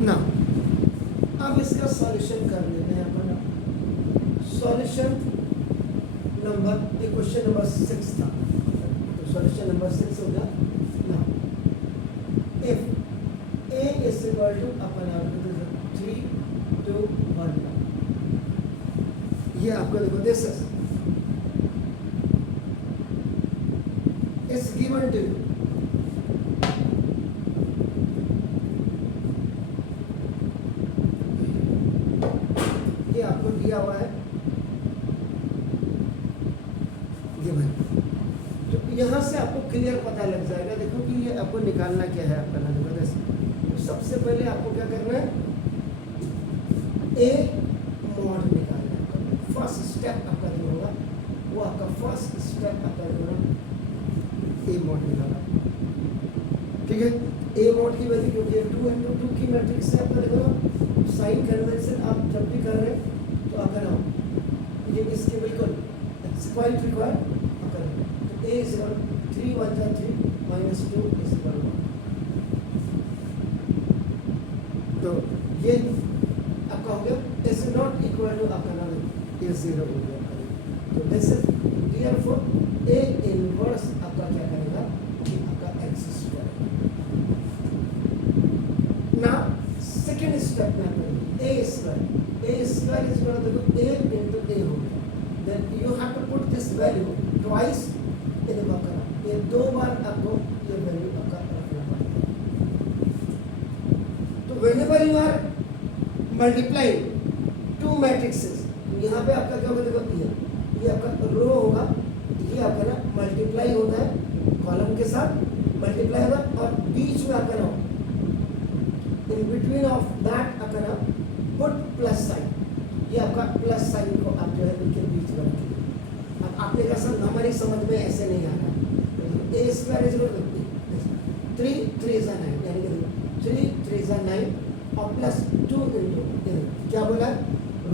ना अब इसका सॉल्यूशन कर लेते हैं अपन। सॉल्यूशन नंबर, ये क्वेश्चन नंबर 6 था, तो सॉल्यूशन नंबर 6 हो गया ना। If a is equal to अपन 3 2 1 ना, ये आपको देखो this is given to you. ये आपको दिया हुआ है गिवन, तो यहाँ से आपको क्लियर पता लग जाएगा। देखो कि ये आपको निकालना क्या है आपका ना, देखो जैसे तो सबसे पहले आपको क्या करना है, ए मॉड निकालना है। फर्स्ट स्टेप आपका जो होगा वो आपका फर्स्ट स्टेप आपका जो होगा ए मॉड निकालना, ठीक है। ए मॉड की वैल्यू क्योंकि 2 into 2 की मैट्रिक्स से आपका देखो साइन कन्वेंशन आप जब भी कर रहे हैं तो अगर हम ये इसके बिल्कुल स्क्वायर रिक्वायर अगर तो a इज इक्वल 3 1 जा 3 minus 2 इज इक्वल 1, तो ये आपका हो गया इज नॉट इक्वल टू आपका ना ये 0 हो गया। तो this is therefore a inverse आपका क्या करेगा कि आपका x square. Now second step में आपका a square is equal to a into a हो गया। Then you have to put this value twice in the वक्र, ये 2 बार आपको ये वैल्यू आपका रखना पड़ेगा। तो whenever you are multiplying two matrices, यहाँ पे आपका क्या होगा देखो ये आपका रो होगा, ये आपका ना मल्टीप्लाई होता है कॉलम के साथ मल्टीप्लाई होगा, और बीच में आपका ना इन बिटवीन ऑफ दैट आपका ना पुट प्लस साइन, ये आपका प्लस साइन को आप जो है इनके बीच में रखिए। अब आपने कहा सर हमारी समझ में ऐसे नहीं आ रहा, A square is equal to 3 3 is 9, यानी कि 3 3 is 9 और प्लस 2 into क्या बोला,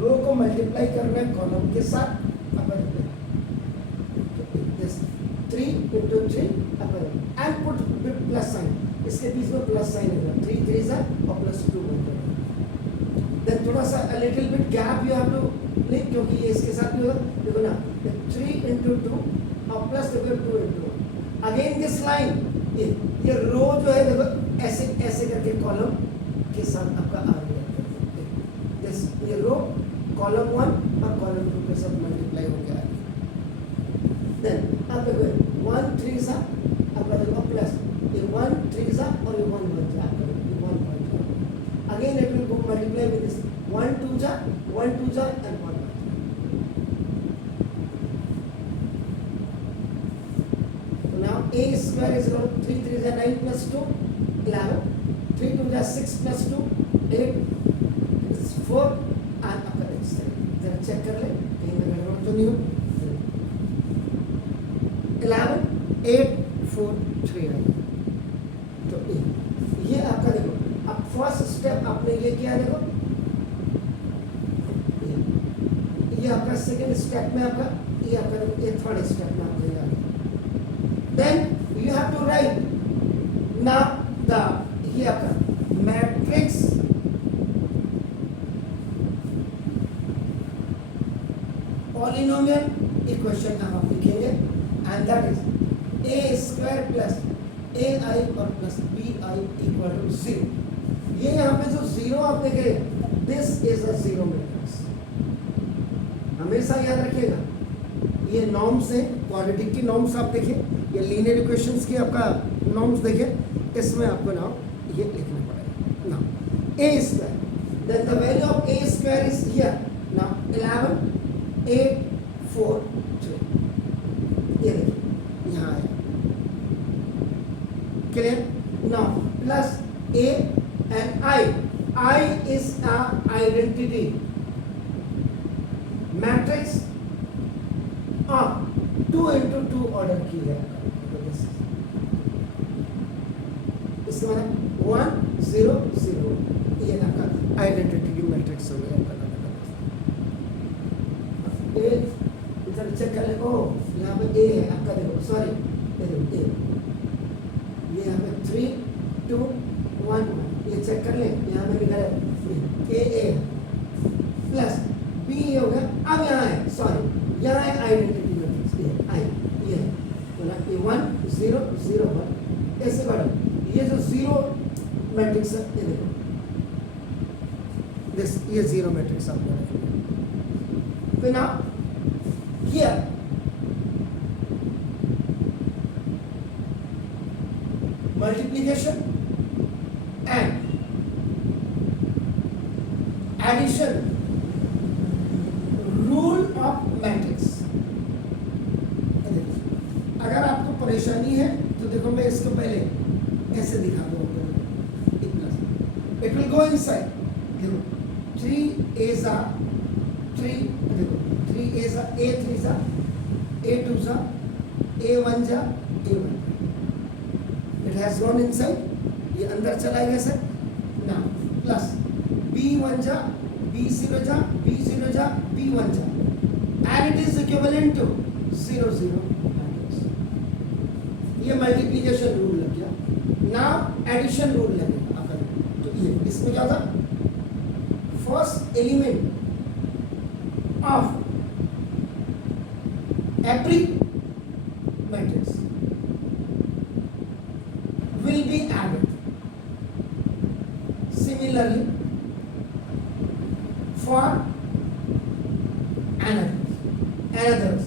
रो को मल्टीप्लाई करना है कॉलम के साथ अपन 3 into 3 upon and put plus sign, इसके बीच में प्लस साइन है 3 3 is और प्लस 2 बन देन थोड़ा सा a little bit gap you have to लें, क्योंकि ये इसके साथ भी होगा देखो ना 3 into 2 और प्लस देखो 2 into 1 अगेन दिस लाइन, ये रो जो है देखो ऐसे ऐसे करके कॉलम के साथ आपका आ गया, दिस ये रो कॉलम 1 और कॉलम 2 के साथ मल्टीप्लाई हो गया। देन अब देखो 1 3 सा आपका देखो प्लस ये 1 3 सा और ये 1 1 जा आपका ये 1 1 again it will go multiply with this 1 2 ja and 1 so now a square is equal to 3 3 is 9 plus 2 11 3 2 is 6 plus 2 8 is 4 and आपका नेक्स्ट जरा चेक कर ले कहीं में गड़बड़ तो नहीं हो। 11 8 4 3 तो ये आपका देखो अब फर्स्ट स्टेप आपने ये किया देखो, ये आपका सेकंड स्टेप में आपका ये आपका ये थर्ड स्टेप में आपका ये आ गया। Then you have to write now the ये आपका मैट्रिक्स पॉलिनोमियल इक्वेशन आप लिखेंगे and that is a square plus ai और प्लस bi इक्वल टू 0। ये यहाँ पे जो 0 आप देखे दिस इज अ 0 मैट्रिक्स, हमेशा याद रखिएगा। ये नॉर्म्स है, क्वाड्रेटिक की नॉर्म्स आप देखिए, ये लीनियर इक्वेशंस की आपका नॉर्म्स देखिए, इसमें आपको ना ये लिखना पड़ेगा ना a square, then the value of a square is here ना 11 8 4 3, ये देखिए यहाँ है clear now plus a and I is a identity matrix of 2 into 2 order की है, इसका मतलब 1 0 0 ये आपका आइडेंटिटी की मैट्रिक्स हो गया। इधर चेक कर ले, ओ यहाँ पे a है आपका देखो, सॉरी देखो a ये यहाँ पे 3 2 1 1 ये चेक कर ले यहाँ पे लिखा है ए ए प्लस बी हो गया। अब यहाँ है, सॉरी यहाँ है आइडेंटिटी मैट्रिक्स, ये आई ये है तो ना ए 1 0 0 1 ऐसे बढ़ो। ये जो जीरो मैट्रिक्स है ये देखो, दिस ये जीरो मैट्रिक्स आपने रखा। फिर ना here multiplication and addition rule of matrix। अगर आपको परेशानी है तो देखो मैं इसको पहले ऐसे दिखा दूंगा, इट विल गो इनसाइड। देखो 3 A's are 3, देखो 3 A's are A 3's are A 2's are A 1's are A 1। It has gone inside, ये अंदर चला गया सर ना, प्लस B1 जा B0 जा B0 जा B1 जा and it is equivalent to 0 0 matrix। ये मल्टीप्लिकेशन रूल लग गया। नाउ एडिशन रूल लगेगा आपका, तो ये इसमें क्या था, first element of every matrix will be added। Similarly, for another's।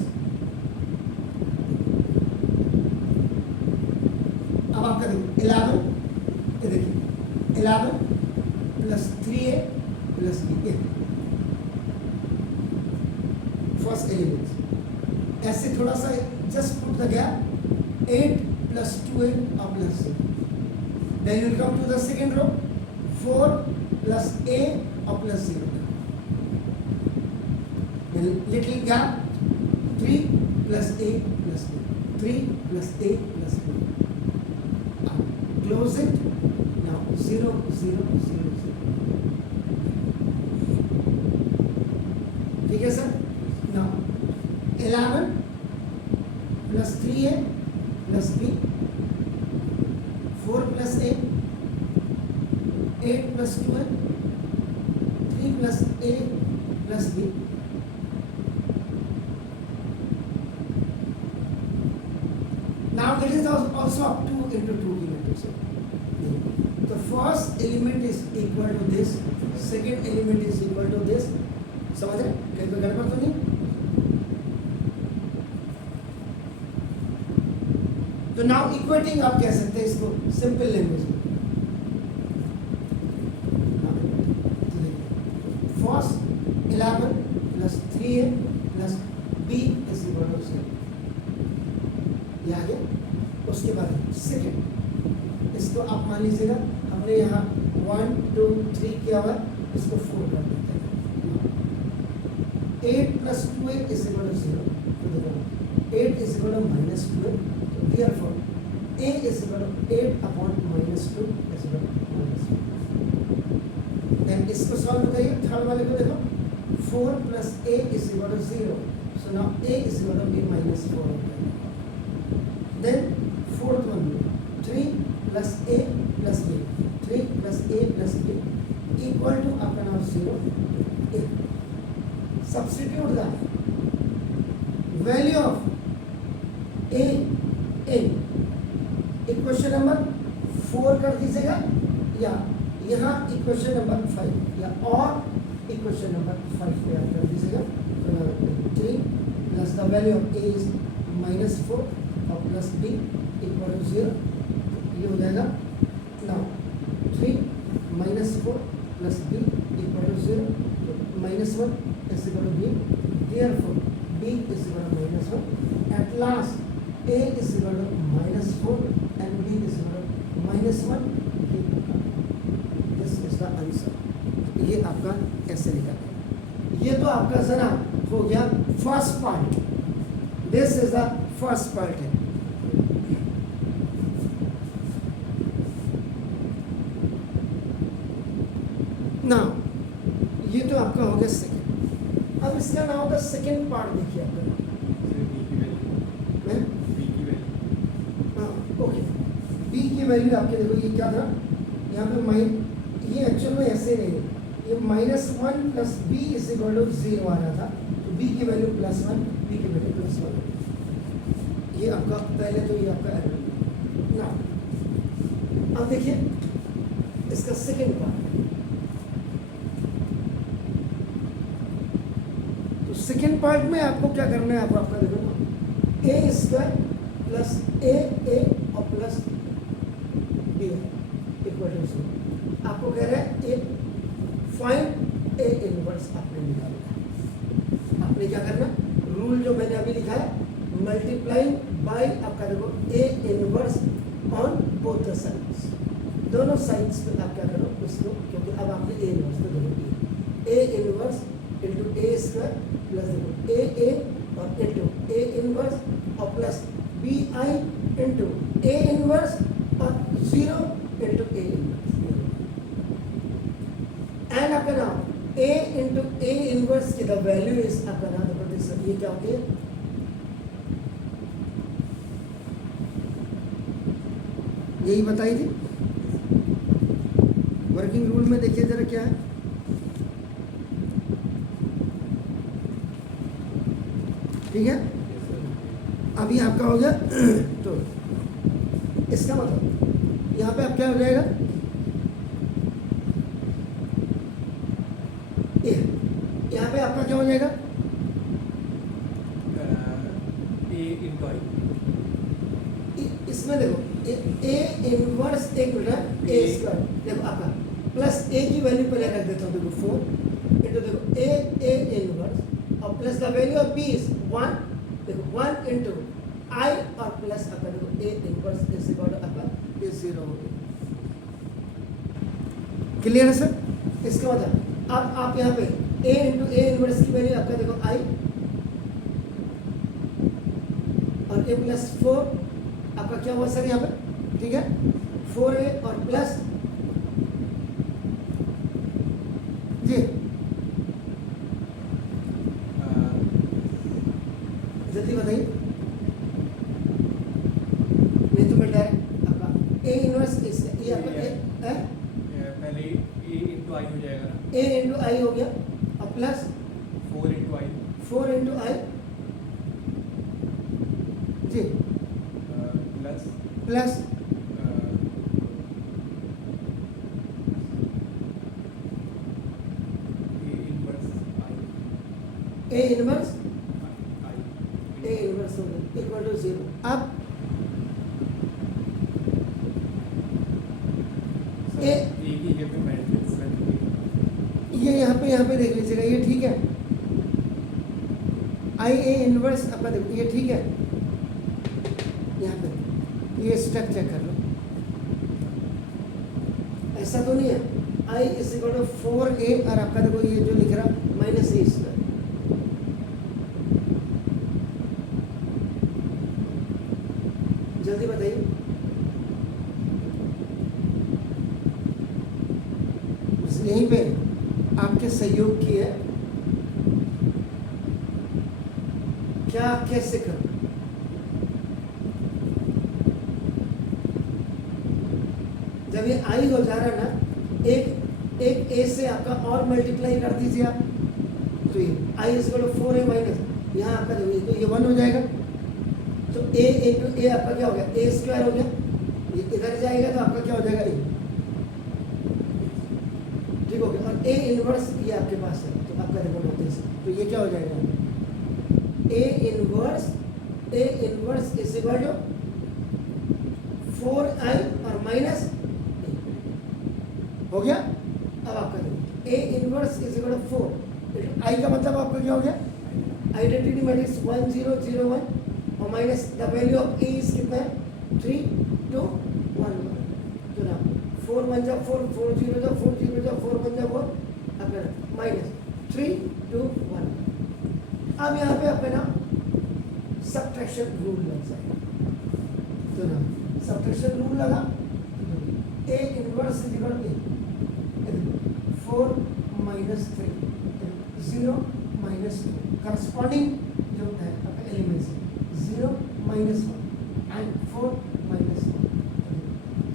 अब आपका देखो 11, ये देखिए 11 plus 3A plus B, first element. ऐसे थोड़ा सा just put the gap, 8 plus 2A or plus C। Then you will come to the second row, 4 plus A or plus 0। Then little gap, 3 plus A plus B, 3 plus A plus B। Close it, now 0 0 0 0। ठीक है sir. Now 11 plus 3A plus B, 4 plus A, 8 plus 2A, 3 plus A plus B। Now it is also up 2 into 2 की matrix। The first element is equal to this, second element is equal to this। समझ रहे, कहीं पे गड़बड़ तो नहीं। तो now equating आप कह सकते हैं इसको सिंपल लैंग्वेज में। First 11 plus 3A plus B is equal to 0, ये आ गया। उसके बाद सेकेंड, इसको आप मान लीजिएगा हमने यहाँ 1 2 3 किया हुआ, इसको 4 कर देते हैं। 8 plus 2A is equal to 0, तो देखो 8 is equal to minus 2A। Therefore, A is equal to 8 upon minus 2 is equal to minus 2। Then इसको सॉल्व करिए, थर्ड वाले को देखो 4 plus A is equal to 0। So now A is equal to B minus 4। Then fourth one 3 plus A plus B, 3 plus A plus B equal to आपका नाम 0 A। Substitute the value of A in equation number 4 कर दीजिएगा, या यहाँ equation number 5 या और equation number 5 पे आप कर दीजिएगा। 3 plus the value of A is -4 और प्लस B इक्वल टू 0, ये हो जाएगा। Now 3 -4 plus B equal to 0, तो -1 is equal to B। Therefore B is equal to -1। At last A is equal to -4 and B is equal to -1। This is the answer। ये आपका ऐसे निकला। ये तो आपका जना हो गया first part. This is the first part है। नाउ ये तो आपका हो गया सेकेंड। अब इसका नाम होगा सेकेंड पार्ट। देखिए आपका ओके, बी की वैल्यू आपके देखो ये क्या था यहाँ पे ये एक्चुअल में ऐसे नहीं है, ये -1 + b = 0 आ रहा था, तो b की वैल्यू +1, b की वैल्यू +1, ये आपका पहले तो ये आपका एरर ना। अब देखिए इसका सेकेंड पार्ट, तो सेकेंड पार्ट में आपको क्या करना है, आपका देखो ना, a² + a और प्लस b इक्वल टू 0। आपको कह रहा है ए फाइंड a इनवर्स आपने निकालना है। आपने क्या करना, रूल जो मैंने अभी लिखा है, मल्टीप्लाइंग बाय आपका देखो a inverse on both the sides, दोनों साइड्स पे आप क्या करो उसको, क्योंकि अब आपने a इनवर्स तो देखो a inverse into a² plus देखो a और इंटू a इनवर्स और plus bi into a inverse और 0 इंटू a इनवर्स, एंड आपका नाम a इंटू a इनवर्स की द वैल्यू इज आपका नाम देखो दिस, ये क्या होती है, यही बताई थी वर्किंग रूल में। देखिए जरा क्या है, ठीक है, अभी आपका हो गया तो इसका मतलब यहाँ पे आप क्या हो जाएगा, यहाँ पे आपका क्या हो जाएगा, इसमें देखो a इनवर्स एक बेटा a² देखो आपका प्लस a की वैल्यू पहले रख देता हूँ, देखो 4 इंटू देखो a इनवर्स और plus the value of b is 1, देखो 1 इंटू I और प्लस आपका देखो a inverse is equal to आपका ये 0 हो गया। क्लियर है सर? इसका मतलब अब आप यहाँ पे a इंटू a इनवर्स की वैल्यू आपका देखो I और a प्लस 4 आपका क्या हुआ सर यहाँ पे, ठीक है, 4a और प्लस जी जल्दी बताइए, नहीं तो मैं डायरेक्ट आपका a इनवर्स ये आपका पहले a इंटू आई हो जाएगा ना, a इंटू आई हो गया और प्लस 4 इंटू आई जी प्लस a इनवर्स हो गया इक्वल टू 0। अब ये यहाँ पे देख लीजिएगा, ये ठीक है, I a इनवर्स आपका देखो ये ठीक है, यहाँ पे ये स्टेप चेक कर लो, ऐसा तो नहीं है, I is equal to 4a और आपका देखो ये जो लिख रहा -a², जल्दी बताइए, यहीं पे आपके सहयोग की है, क्या कैसे करूं, जब ये आई हो जा रहा ना, एक a से आपका और मल्टीप्लाई कर दीजिए आप, तो ये i is equal to 4a minus यहाँ आपका देखिए तो ये 1 हो जाएगा, तो a इंटू a आपका क्या हो गया, a² हो गया, ये इधर जाएगा तो आपका क्या हो जाएगा a, ठीक हो गया, और a इनवर्स ये आपके पास है, तो आपका देखो नोटिस, तो ये क्या हो जाएगा, a inverse is equal to 4i और माइनस हो गया। अब आपका देखो a inverse is equal to 4, i का मतलब आपका क्या हो गया, आइडेंटिटी मैट्रिक्स 1 0 0 1 और minus the value of a is कितना है 3 2 1 तो ना 4 1 जा 4 4 0 जा 4 0 जा 4 1 जा 4 अगर माइनस 3 2 1। अब यहाँ पे अपना सबट्रैक्शन रूल लग जाएगा, तो ना सबट्रैक्शन रूल लगा, a inverse is equal to 4 minus 3 0 minus 2 corresponding जो है आपका elements 0 minus 1 and 4 minus 1,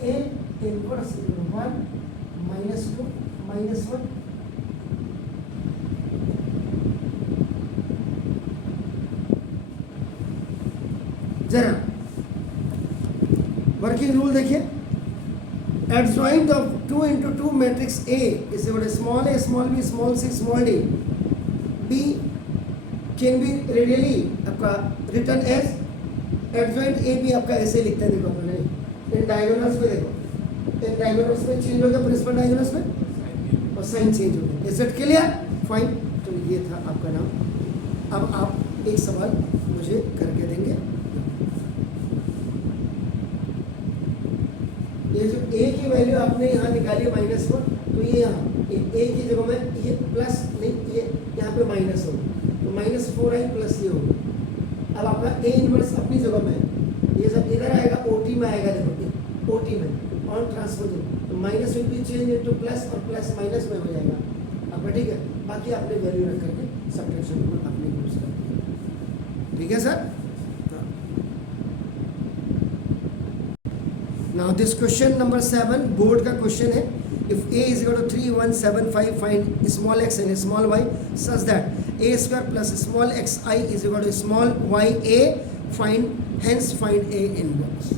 a inverse is 1 minus 2 -1 जरा वर्किंग रूल देखिए, adjoint of 2 into 2 matrix A is equal to small a small b small c small d b can be readily आपका return as adjoint A B आपका ऐसे लिखते हैं, देखो अपने इन diagonals में, देखो इन डायगोनल्स में चेंज हो गया प्रिंसिपल डायगोनल्स में और साइन चेंज हो गया। Is it clear? फाइन। तो ये था आपका नाम। अब आप एक सवाल मुझे करके देंगे। ये जो a की वैल्यू आपने यहाँ निकाली -1, तो ये यहाँ a की जगह में ये प्लस नहीं, ये यहाँ पे माइनस होगा, तो -4 आई प्लस ये होगा। अब आपका a इनवर्स अपनी जगह में है, ये सब इधर आएगा, OT में आएगा, देखो OT में ऑन ट्रांसपोजिंग, तो minus will be change into plus और प्लस माइनस में हो जाएगा आपका, ठीक है। बाकी आपने वैल्यू रख करके सब्ट्रैक्शन को आपने यूज कर दिया, ठीक है sir. Now this question number 7 board का क्वेश्चन है, if a is equal to 3 1 7 5 find small x and small y such that a square plus small xi is equal to small y a, find hence find a inverse।